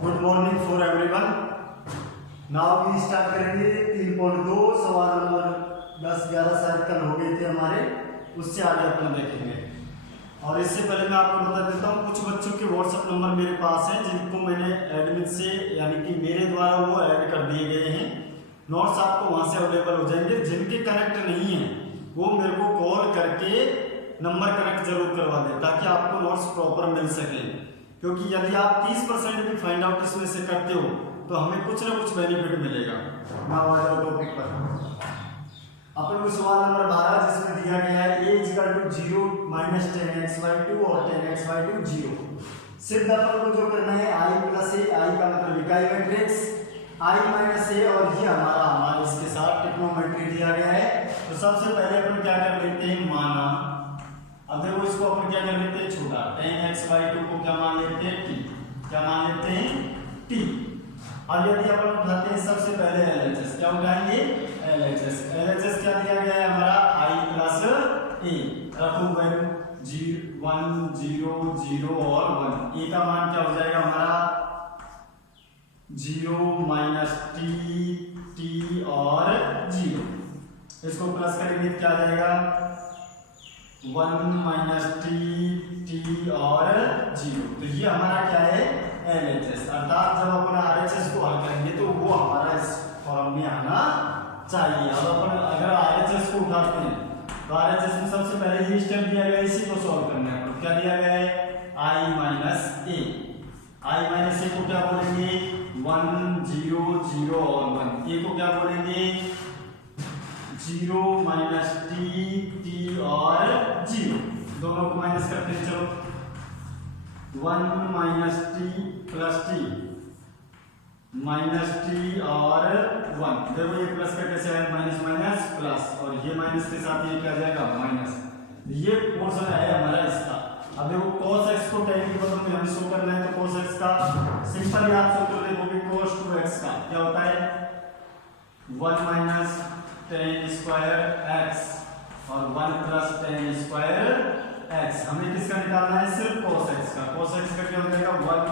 Good morning for everyone. Now we start करेंगे 3.2 सवाल number 10 11 शायद कल हो गए थे हमारे, उससे आगे अपन देखेंगे। और इससे पहले मैं आपको बता देता हूँ, कुछ बच्चों के व्हाट्सएप नंबर मेरे पास हैं जिनको मैंने एडमिन से यानी कि मेरे द्वारा वो ऐड कर दिए गए हैं। नोट्स आपको वहाँ से अवेलेबल हो जाएंगे। जिनके कनेक्ट नहीं है वो मेरे को कॉल करके नंबर कनेक्ट जरूर करवा दें ताकि आपको नोट्स प्रॉपर मिल सके। क्योंकि यदि आप 30% भी फाइंड आउट इसमें से करते हो तो हमें कुछ ना कुछ बेनिफिट मिलेगा। ना आ जाओ टॉपिक पर। अपन को सवाल नंबर 12 जिसमें दिया गया है a = 0 - 10x/2 और 10x/2 0। सिर्फ अपन को जो करना है i + a, i का मतलब इकाई मैट्रिक्स, i - a और ये हमारा इसके साथ ट्रिग्नोमेट्री दिया गया है। तो सबसे पहले अपन क्या कर लेते हैं, माना। अब देखो इसको अपन क्या कर लेते हैं, छोटा 10x/2 को क्या मान लेते हैं, t। क्या मान लेते हैं, t। अब यदि अपन उठाते हैं सबसे पहले LHS, क्या उठाएंगे, LHS। LHS क्या दिया गया है हमारा, i + a। रखो वैल्यू 1 0 0 और 1। a का मान क्या हो जाएगा हमारा 0 - t और 0। इसको प्लस करेंगे क्या आ जाएगा 1 - t और 0। तो ये हमारा क्या है, LHS। अर्थात जब अपन RHS को हल करेंगे तो वो हमारा इस फॉर्म में आना चाहिए। अब अपन अगर RHS को उठाते हैं तो RHS में सबसे पहले ये स्टेप दिया गया है, इसी को सॉल्व करना है। क्या दिया गया है, i - a। i - a को क्या बोलेंगे 1 0 0 और 1। a को क्या बोलेंगे 0 - t और 0। दोनों को माइनस करते हैं, चलो 1 - t + t और 1। देखो ये प्लस का कैसे है, माइनस माइनस प्लस, और ये माइनस के साथ ये क्या जाएगा माइनस। ये पोर्शन है हमारा इसका। अब देखो cos x को tan के बदले में हमें शो करना है, तो cos x का सिंपल आप शो कर देखोगे cos 2x का क्या होता है 1 - tan² x और 1 + tan²x। हमें किसका निकालना है, सिर्फ cos x का। cos x का क्या हो जाएगा 1 -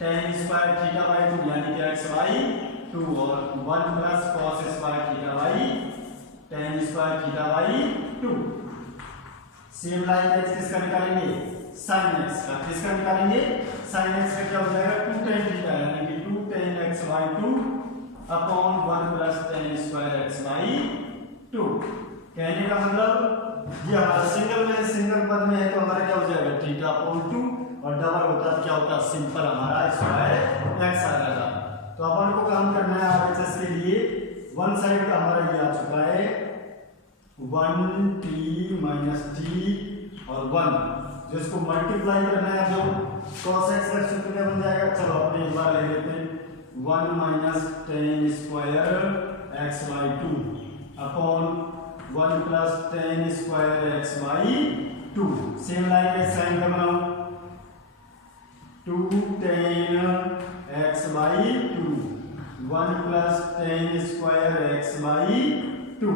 tan²θ/2 यानी कि x/2 और 1 + cos²θ/tan²θ/2। सेम लाइन x किसका निकालेंगे, sin x का। किसका निकालेंगे, sin x का क्या हो जाएगा 2 tan θ यानी कि 2 tan x/2 अपॉन 1 + tan²x/2। कहने का मतलब ये हमारा सिंगल पद में है तो हमारा क्या हो जाएगा θ/2, और डबल होता है क्या होता है सिंपल हमारा स्क्वायर x आ जाएगा। तो अपन को काम करना है RHS के लिए। वन साइड का हमारा ये आ चुका है 1t - t और 1, जो इसको मल्टीप्लाई करना है। जो cos x का सूत्र क्या बन जाएगा, चलो अपने एक बार ले लेते हैं 1 - tan²x/2 upon 1 + tan²x/2। Same line के साइन का बनाओ 2 tan x/2 1 + tan²x/2।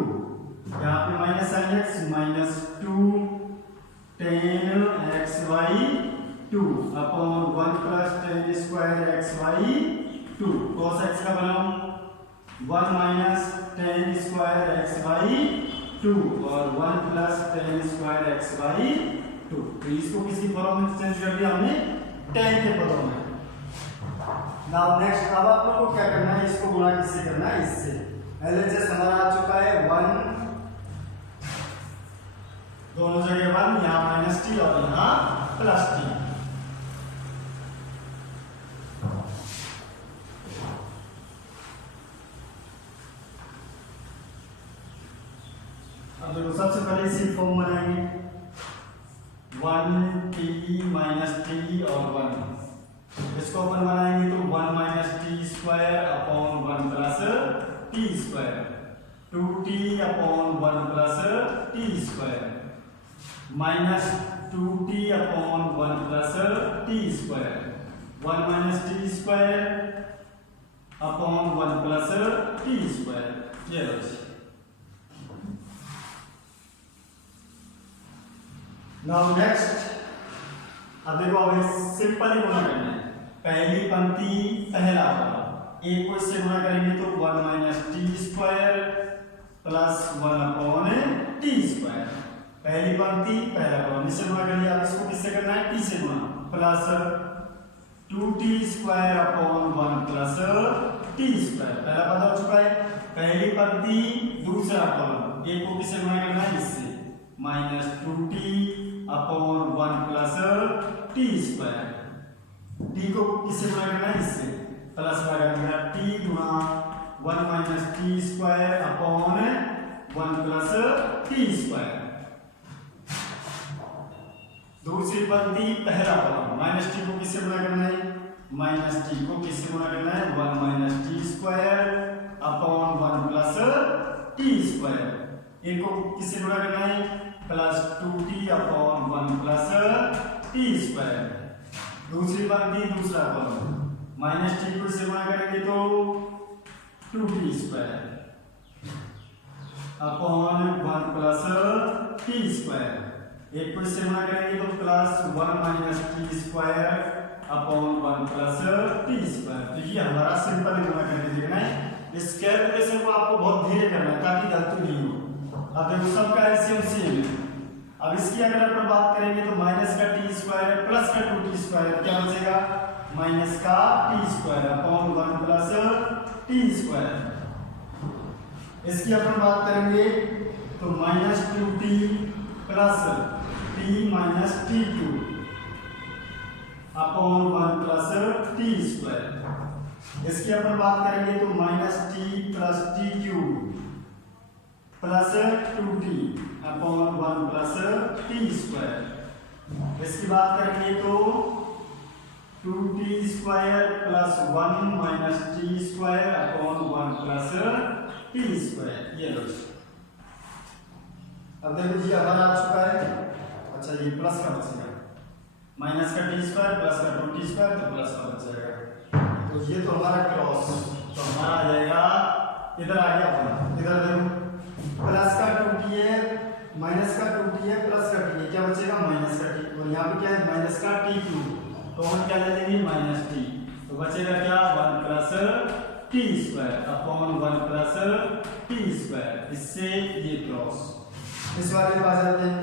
यहाँ पे minus sine x -2 tan x/2 upon 1 + tan²x/2। cos x का बनाओ 1 - tan²x/2 और 1 + tan²x/2। तो इसको किसी फॉर्म में चेंज कर दिया हमने tan के पदों में। नाउ नेक्स्ट, अब आप लोगों को क्या करना है, इसको गुणा किससे करना है, इससे। LHS हमारा आ चुका है 1, दोनों जगह 1, यहाँ -t और यहाँ +t। अब देखो सबसे पहले इसी फॉर्म बनाएंगे 1t - t और 1। इसको अपन बनाएंगे तो 1 - t² upon 1 + t², 2t upon 1 + t² minus 2t upon 1 + t², 1 - t² upon 1 + t²। ये लो। नाउ नेक्स्ट अब देखो, अब सिंपल ही गुणा करना है। पहली पंक्ति पहला कॉलम, ए को इससे गुणा करेंगे तो 1 minus T square plus 1 upon T square. पहली पंक्ति पहला कॉलम, इससे गुणा कर लिया। अब इसको किससे करना है? टी से गुणा, plus 2t square upon 1 plus T square. पहला पद हो चुका है। पहली पंक्ति दूसरा कॉलम, ए को किससे गुणा करना है? इससे, minus 2t upon 1 plus T square. T को किससे गुणा करना है? इससे, प्लस लगा देगा टी गुणा 1 minus T square upon 1 plus T square. दूसरी पंक्ति पहला कॉलम, माइनस टी को किससे गुणा करना है? माइनस टी को किससे गुणा करना है? 1 minus T square upon 1 plus T square. इनको किससे गुणा करना है? Plus 2t upon 1 plus T square. दूसरी पंक्ति दूसरा कॉलम, माइनस टी को इससे गुणा करेंगे तो 2t square upon 1 plus T square. एक को इससे गुणा करेंगे तो plus 1 minus T square upon 1 plus T square. तो ये हमारा सिंपल गुणा करके देखना है। इस कैलकुलेशन को आपको बहुत धीरे करना है ताकि गलती नहीं हो। अब देखो, सबका एलसीएम सेम है। अब इसकी अगर अपन बात करेंगे तो माइनस का टी स्क्वायर प्लस का 2t स्क्वायर, क्या बचेगा? माइनस का T square upon 1 plus T square. इसकी अपन बात करेंगे तो minus 2t plus t minus t2 upon 1 plus T square. इसकी अपन बात करेंगे तो minus t plus T cube plus 2t upon 1 plus T square. इसकी बात करेंगे तो 2t square plus 1 minus T square upon 1 plus T square. ये लो, अब देखो जी हमारा आ चुका है। अच्छा, ये प्लस का बचेगा, माइनस का टी स्क्वायर प्लस का 2t स्क्वायर, तो प्लस का बच जाएगा। तो ये तो हमारा क्रॉस, तो हमारा आ जाएगा, इधर आ गया अपना। इधर देखो, प्लस का 2t है, माइनस का 2t है, प्लस का t है, क्या बचेगा? माइनस का t। और यहाँ पे क्या है? माइनस का t2, तो हम क्या ले लेंगे? Minus t। तो बचेगा क्या? 1 plus T square upon 1 plus T square. इससे ये क्रॉस। इस वाले के पास आते हैं,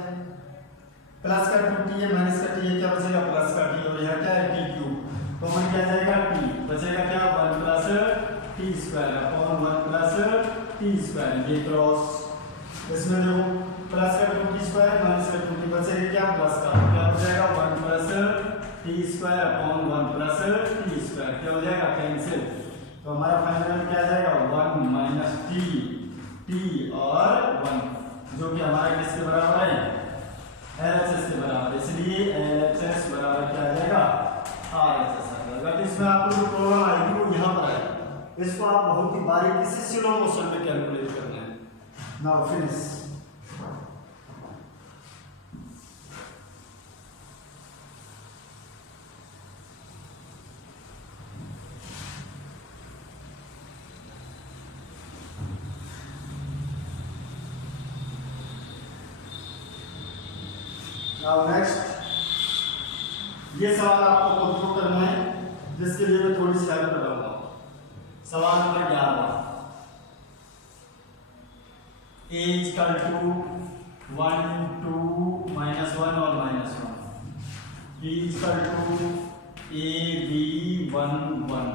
प्लस का 2t है, माइनस का t है, क्या बचेगा? प्लस का t। और यहाँ क्या है? t क्यूब, तो मन क्या जाएगा? t बचेगा क्या? 1 plus T square upon 1 plus T square. ये क्रॉस। इसमें देखो, प्लस का 2t स्क्वायर माइनस का 2t, बचेगा क्या? प्लस का, क्या हो जाएगा? 1 plus T square upon 1 plus T square. क्या हो जाएगा? कैंसिल। तो हमारा फाइनल में क्या आ जाएगा? 1 माइनस टी और 1, जो कि हमारे किसके बराबर है? LHS के बराबर। इसलिए LHS बराबर क्या आ जाएगा? RHS आ जाएगा। तो इसमें आपको जो प्रॉब्लम आएगी वो यहाँ पर आएगी। इसको आप बहुत ही बारीकी से स्लो मोशन में कैलकुलेट करना है। Now finish. नाउ नेक्स्ट, ये सवाल आपको खुद को करना है, जिसके लिए मैं थोड़ी सी हेल्प करूंगा। सवाल नंबर 11, a इक्वल टू 1 2 माइनस 1 और minus 1, b equal to a b 1 1।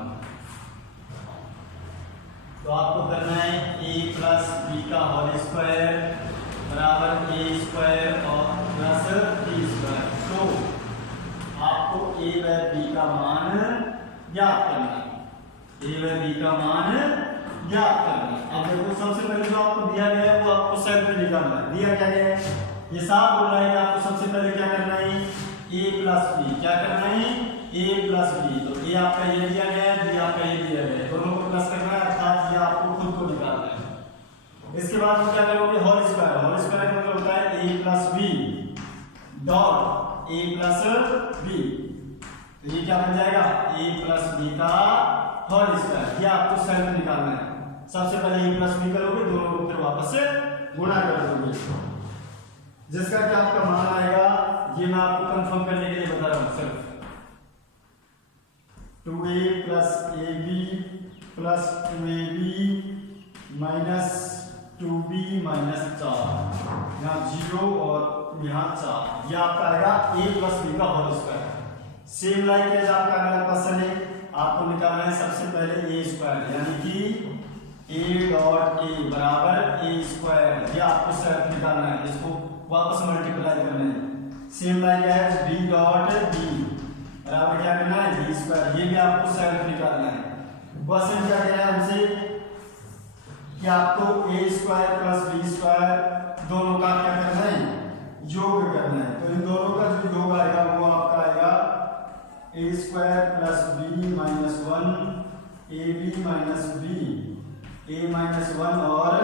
तो आपको करना है a प्लस b का होल स्क्वायर बराबर a स्क्वायर और प्लस b स्क्वायर। तो आपको a व b का मान ज्ञात करना है। a व b का मान ज्ञात करना है। अब देखो, सबसे पहले जो आपको दिया गया है वो आपको सेल पे निकालना है। दिया क्या गया है? ये साफ बोल रहा है कि आपको सबसे पहले क्या करना है? a plus b। क्या करना है? a plus b। तो a आपका ये दिया गया है, b आपका ये दिया गया है, दोनों को प्लस करना है, अर्थात ये आपको खुद को निकालना है। इसके बाद क्या करोगे? Whole square. होल स्क्वायर का मतलब होता है a plus b dot a plus b। तो ये क्या बन जाएगा? a प्लस b का होल स्क्वायर। ये आपको सेल में निकालना है। सबसे पहले a प्लस b करोगे, दोनों को फिर वापस से गुणा कर दोगे, जिसका क्या आपका मान आएगा? ये मैं आपको कंफर्म करने के लिए बता रहा हूँ सिर्फ। 2a plus A B plus 2ab minus 2b minus 4, यहाँ 0 और यहाँ 4, ये आपका आएगा a प्लस बी का whole square. Same like as आपका अगला क्वेश्चन है, आपको निकालना है सबसे पहले a स्क्वायर, यानी कि a डॉट a बराबर a स्क्वायर, ये आपको शर्त निकालना है, इसको वापस मल्टीप्लाई करना है। Same like as b dot b बराबर क्या करना है b स्क्वायर, ये भी आपको शर्त निकालना है। क्वेश्चन क्या कह रहा है हमसे कि आपको a square plus b square दोनों का क्या करना है, योग करना है। तो इन दोनों का जो योग आएगा वो आपका आएगा a square plus b minus 1 ab minus b a minus 1 और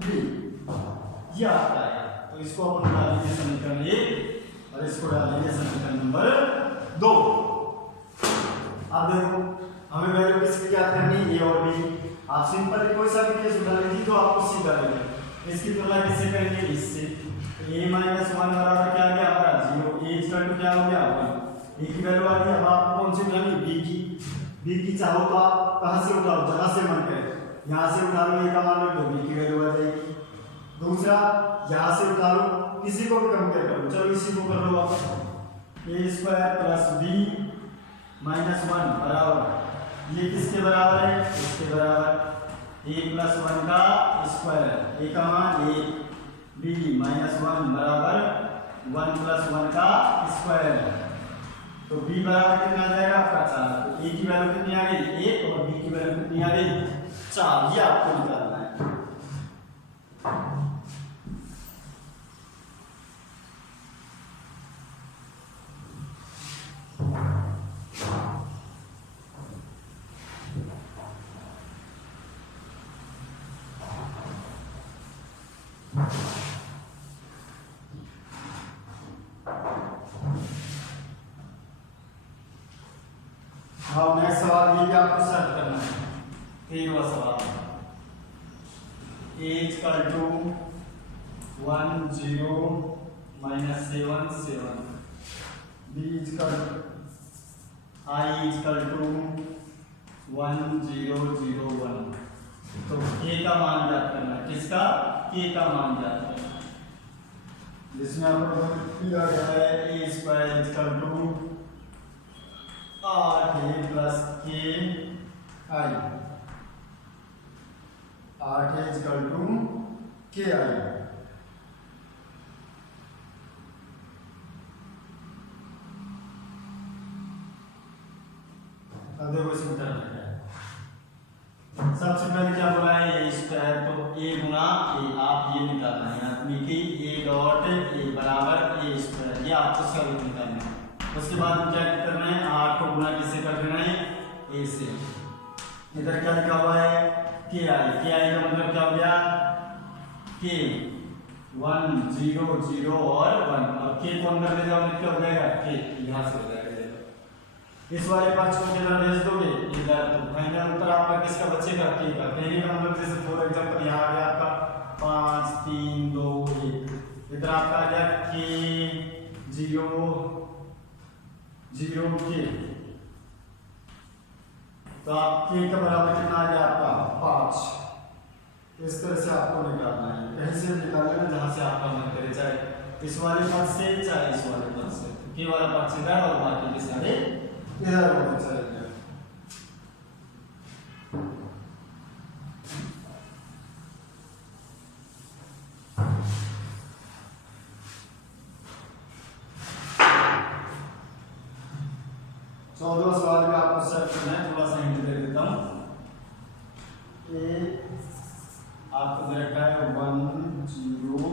b, ये आपका आएगा। तो इसको अपन डालेंगे समीकरण 1 और इसको डालेंगे समीकरण नंबर 2। अब देखो हमें वैल्यू किसकी ज्ञात करनी है, a और b। आप सिंपल कोई सा भी केस उठा लीजिए तो आपको सीधा लगेगा। इसकी तुलना किससे करेंगे, इससे। a माइनस 1 बराबर क्या आ गया हमारा 0, a इक्वल टू क्या हो गया 1, a की वैल्यू आ गई। अब आपको कौन सी उठानी, b की चाहो तो आप कहां से उठाओ, जहां से मन करे, यहां से उठा लो, a का मान लो, b की वैल्यू आ जाएगी। दूसरा यहां से उठा लो, किसी को भी कंपेयर करो, चलो इसी को कर लो आप, a square plus b minus 1 बराबर, ये किसके बराबर है, इसके बराबर, a प्लस 1 का स्क्वायर, a का मान 1, b माइनस 1 बराबर 1 प्लस 1 का स्क्वायर। तो b बराबर कितना आ जाएगा आपका 4। तो a की वैल्यू कितनी आ गई 1 और b की वैल्यू कितनी आ गई 4, ये आपको निकालना है। अब नेक्स्ट सवाल ये भी आपको सॉल्व करना है। 13वां सवाल, a equal to 1 0 minus 7 7, b equal i equal to 1 0 0 1। तो k का मान ज्ञात करना है, किसका, k का मान ज्ञात करना है, जिसमें आपको दिया गया है a square equal to 8a plus k i, 8a equal to k i। अब देखो इसमें क्या लिखा है, सबसे पहले क्या बोला है a स्क्वायर, तो a गुना a, आप ये निकालना है, यानी कि a डॉट a बराबर a स्क्वायर, ये आपको सॉल्व निकालना है। उसके बाद क्या करना है, 8 को गुना किससे कर देना है, a से। इधर क्या लिखा हुआ है ki, ki का मतलब क्या हो गया k 1 0 0 और 1, और k को अंदर ले जाओगे क्या हो जाएगा k, यहाँ से हो जाएगा। इस वाले पक्ष को किधर भेज दोगे इधर, तो फाइनल उत्तर आपका किसका बचेगा k का। कहने का मतलब जैसे फॉर एग्जांपल यहाँ आ गया आपका 5 3 2 1, इधर आपका आ गया k 0 0 k, तो आप k का बराबर कितना आ गया आपका 5। इस तरह से आपको निकालना है, कहीं से निकाल लेना जहां से आपका मन करे, चाहे इस वाले पद से चाहे इस वाले पद से। तो k वाला पद से इधर और बाकी के सारे इधर होने चलेंगे। चौदहवां सवाल में आपको सेट करना है, थोड़ा सा हिंट दे देता हूं। ए आपको दे रखा है 1 0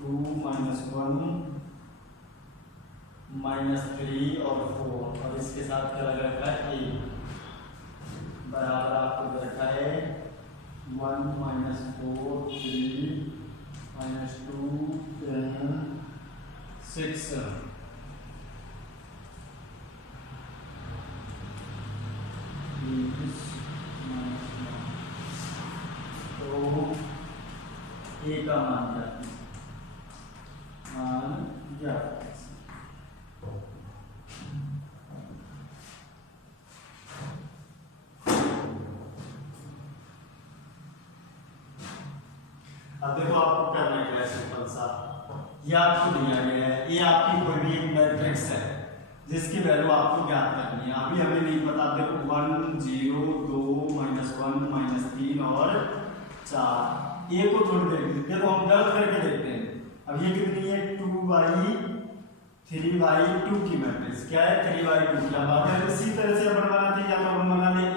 2 माइनस 1 माइनस 3 और 4, और इसके साथ क्या लग रखा है a बराबर आपको दे रखा है 1 माइनस 4 3 माइनस 2 10 6। तो a का मान क्या ये आपको दिया गया है, ये आपकी कोई भी एक मैट्रिक्स है जिसकी वैल्यू आपको ज्ञात करनी है। अभी हमें नहीं पता, देखो 1 0 2 -1 -3 और 4, ए को थोड़ी देख, देखो हम गलत करके देखते हैं। अब ये कितनी है 2/3/2 की मैट्रिक्स, क्या है 3/2 की। अब अगर इसी तरह से अपन बनाते हैं, या तो अपन बना ले ए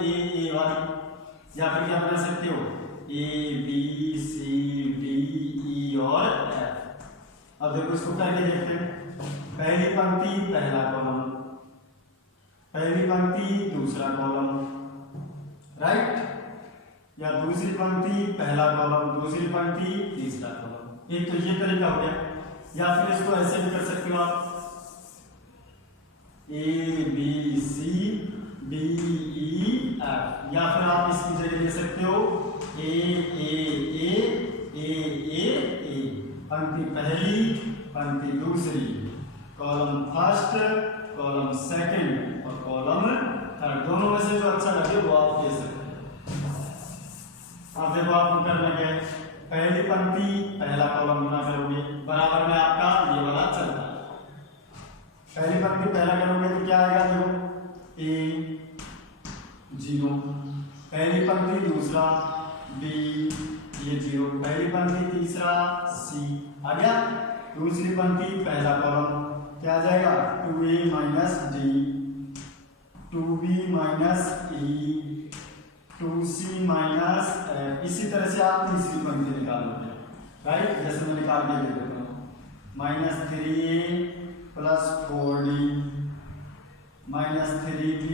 वाली, या फिर क्या बना सकते हो A B C D E और F। अब देखो इसको करके देखते हैं। पहली पंक्ति पहला कॉलम, पहली पंक्ति दूसरा कॉलम, राइट, या दूसरी पंक्ति पहला कॉलम, दूसरी पंक्ति तीसरा कॉलम। एक तो ये तरीका हो गया। या फिर इसको ऐसे भी कर सकते हो आप, A B C D E F, या फिर आप इसकी जगह ले सकते हो A A A A A A, पंक्ति पहली पंक्ति दूसरी, कॉलम फर्स्ट, कॉलम सेकंड और कॉलम थर्ड। दोनों में से जो अच्छा लगे वो आप दे सकते हैं। अब देखो आपको करना क्या है, पहली पंक्ति पहला कॉलम गुना करोगे, बराबर में आपका ये वाला चलता है। पहली पंक्ति पहला करोगे तो क्या आएगा, देखो A 0, पहली पंक्ति दूसरा B ये 0, पहली पंक्ति तीसरा C आ गया। दूसरी पंक्ति पहला कॉलम क्या आ जाएगा 2A - D 2B - E 2C - F। इसी तरह से आप तीसरी पंक्ति निकालोगे, राइट, जैसे मैं निकाल के दे देता हूँ -3A + 4D -3B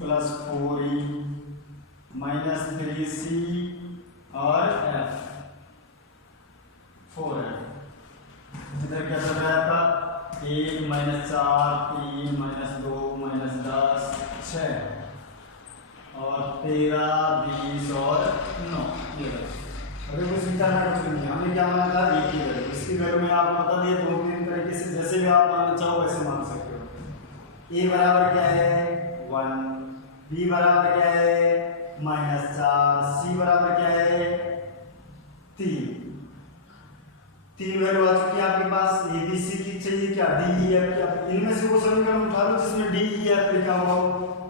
+ 4E -3C और F 4F। इधर क्या चल रहा है आपका 1 - 4 3 - 2 - 10 6 और 13 20 और 9। ये अरे कुछ निकालना कुछ नहीं, हमने क्या माना था एक ही वैल्यू। इसकी वैल्यू में आपको बता दिया 2-3 तरीके से, जैसे भी आप मानना चाहो वैसे मान सकते हो। ए बराबर क्या है 1, बी बराबर क्या है -4, सी बराबर क्या है 3। 3 वैल्यू आ चुकी है आपके पास। ए बी सी की चाहिए क्या, डी ई एफ क्या, इनमें से वो समीकरण उठा लो जिसमें डी ई एफ लिखा हुआ हो।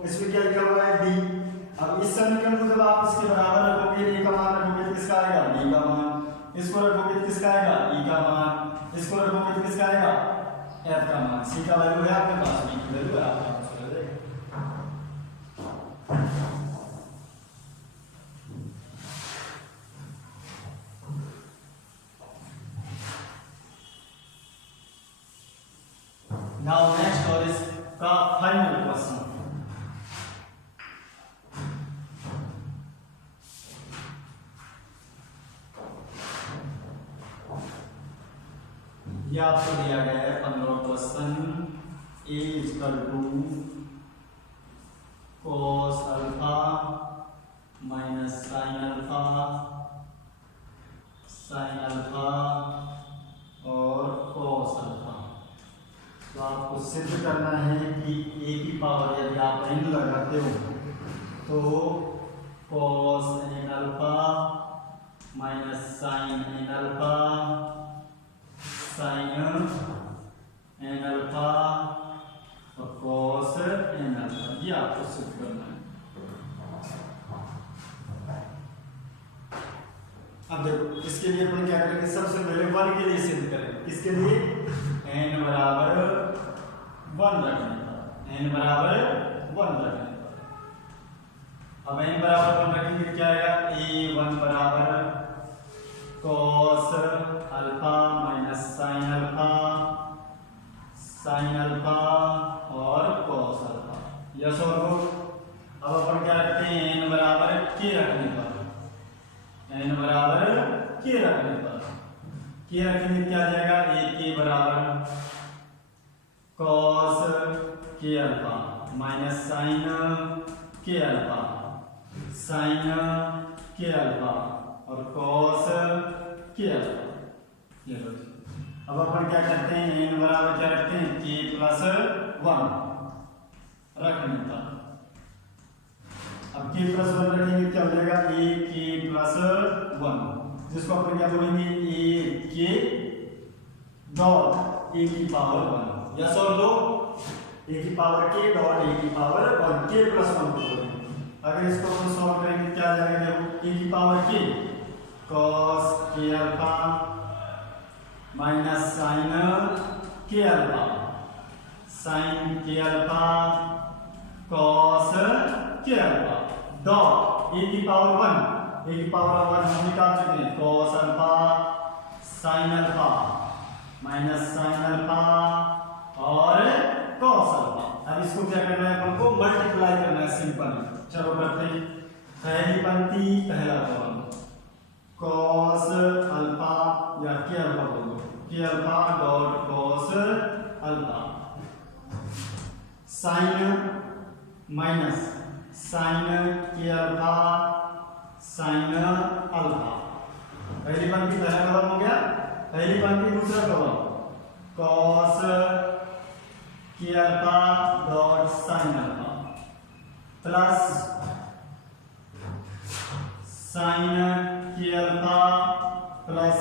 इसमें क्या लिखा हुआ है डी। अब इस समीकरण को जब आप इसके बराबर रखोगे, ए का मान रखोगे तो किसका आएगा बी का मान, इसको रखोगे तो किसका आएगा ई का मान, इसको रखोगे तो किसका आएगा एफ का मान। सी का वैल्यू है आपके पास, बी की वैल्यू है आपके पास। Now next और इसका फाइनल क्वेश्चन, ये आपको दिया गया है 15 question. A = cos alpha minus sin alpha और cos अल्फा। तो आपको सिद्ध करना है कि a की पावर यदि आप n लगाते हो तो cos n alpha minus sin n alpha sin n alpha और cos n अल्फा, ये आपको सिद्ध करना है। अब देखो इसके लिए अपन क्या करेंगे, सबसे पहले 1 के लिए सिद्ध करेंगे। किसके लिए, n बराबर 1 रखने पर, n बराबर 1 रखने पर। अब n बराबर 1 रखेंगे क्या आएगा, a1 बराबर cos alpha minus sin alpha और cos अल्फा। यस और नो। अब अपन क्या रखते हैं, n बराबर k रखने पर, n बराबर k रखने पर k रखेंगे क्या आ जाएगा, a बराबर cos k alpha minus sin k alpha और cos k अल्फा। ये लो। अब अपन क्या करते हैं, n बराबर क्या रखते हैं, k + 1 रखने पर। अब k + 1 रखेंगे क्या हो जाएगा, a k + 1, जिसको अपन क्या बोलेंगे, a k डॉट ए की पावर 1। यस और नो, ए की पावर के डॉट ए की पावर 1 के प्लस 1 को करेंगे। अगर इसको हम सॉल्व करेंगे क्या जाएगा, देखो ए की पावर के cos k alpha minus sine k alpha, sign k alpha cos k alpha dot A की पावर 1, ए की पावर 1 हम निकाल चुके हैं, cos alpha sine alpha minus sine alpha और cos अल्फा। अब इसको क्या करना है, अपन को मल्टीप्लाई करना है सिंपल। चलो करते हैं। पहली पंक्ति पहला कॉलम cos अल्फा या के अल्फा बोल दो, k alpha dot cos alpha sine minus sine k alpha sine alpha. पहली पंक्ति पहला कॉलम हो गया, पहली पंक्ति दूसरा column cos k alpha dot sine alpha plus sine k alpha plus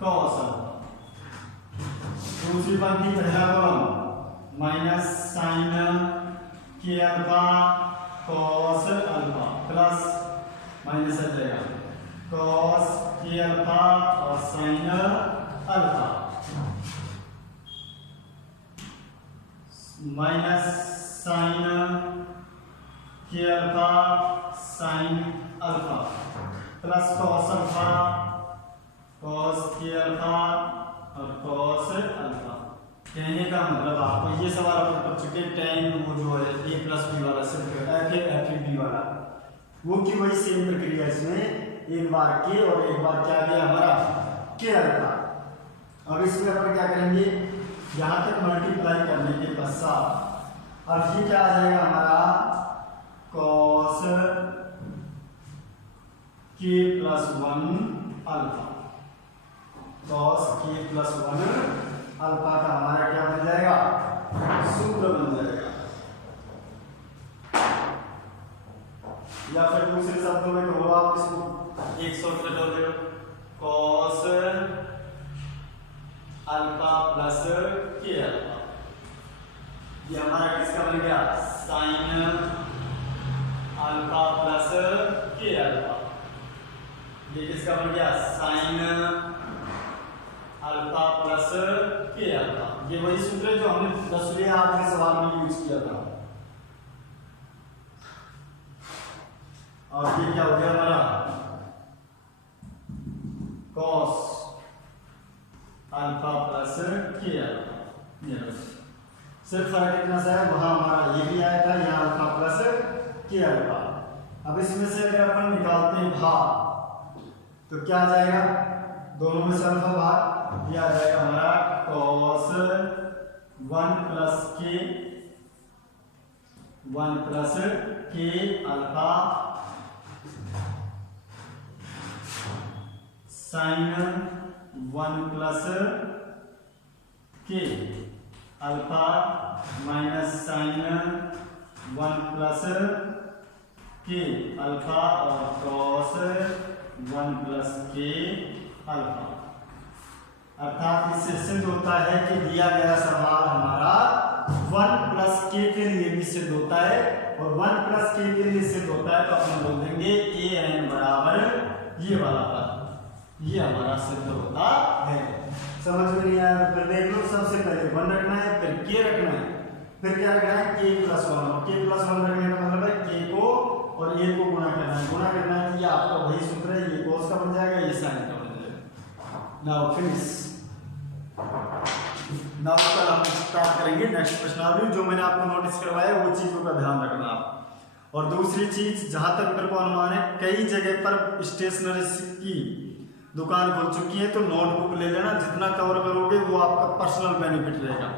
cos alpha. दूसरी पंक्ति पहला column minus sine k alpha cos alpha plus minus आ जाएगा cos के अल्फा और sine alpha minus sine k alpha sine alpha plus cos alpha cos k alpha और cos alpha. कहने का मतलब आपको ये सवाल अपन कर चुके हैं, tan वो जो है a प्लस बी वाला सिर्फ f बी वाला, वो की वही सेम प्रक्रिया इसमें, एक बार के और एक बार क्या गया हमारा के अल्फा। अब इसमें अपन क्या करेंगे, यहाँ तक मल्टीप्लाई करने के पश्चात अब ये क्या आ जाएगा हमारा cos के प्लस 1 अल्फा, cos के प्लस 1 अल्फा का हमारा क्या बन जाएगा, सूत्र बन जाएगा। या फिर दूसरे शब्दों में कहो आप इसको एक शॉर्टकट हो गया cos अल्फा प्लस के अल्फा। ये हमारा किसका बन गया, साइन अल्फा प्लस के अल्फा। ये किसका बन गया, साइन अल्फा प्लस के अल्फा। ये वही सूत्र है जो हमने 10वें आखिरी सवाल में यूज किया था। और ये क्या हो गया हमारा cos अल्फा प्लस के अल्फा। ये सिर्फ फर्क इतना सा है, वहां हमारा ये भी आया था, यहाँ अल्फा प्लस के अल्फा। अब इसमें से अगर अपन निकालते हैं भाग तो क्या आ जाएगा, दोनों में से अल्फा भाग, ये आ जाएगा हमारा cos 1 प्लस के अल्फा साइन 1 प्लस के अल्फा माइनस साइन 1 प्लस के अल्फा और cos 1 प्लस के अल्फा। अर्थात इससे सिद्ध होता है कि दिया गया सवाल हमारा 1 प्लस के लिए भी सिद्ध होता है, और 1 प्लस के लिए सिद्ध होता है तो अपन बोल देंगे an बराबर ये वाला पद, ये हमारा सिद्ध होता है। समझ में नहीं आया तो फिर देख लो, सबसे पहले 1 रखना है, फिर k रखना है, फिर क्या रखना है k प्लस 1, और k प्लस 1 रखने का मतलब है k को और a को गुणा करना है, गुणा करना है, ये आपका वही सूत्र है, ये cos का बन जाएगा, ये sin का बन जाएगा। Now finish. नाउ कल हम स्टार्ट करेंगे नेक्स्ट प्रश्नावली। जो मैंने आपको नोटिस करवाया वो चीजों का ध्यान रखना आप। और दूसरी चीज, जहां तक मेरे को अनुमान है, कई जगह पर स्टेशनरी की दुकान खुल चुकी है, तो नोटबुक ले लेना, जितना कवर करोगे वो आपका पर्सनल बेनिफिट रहेगा।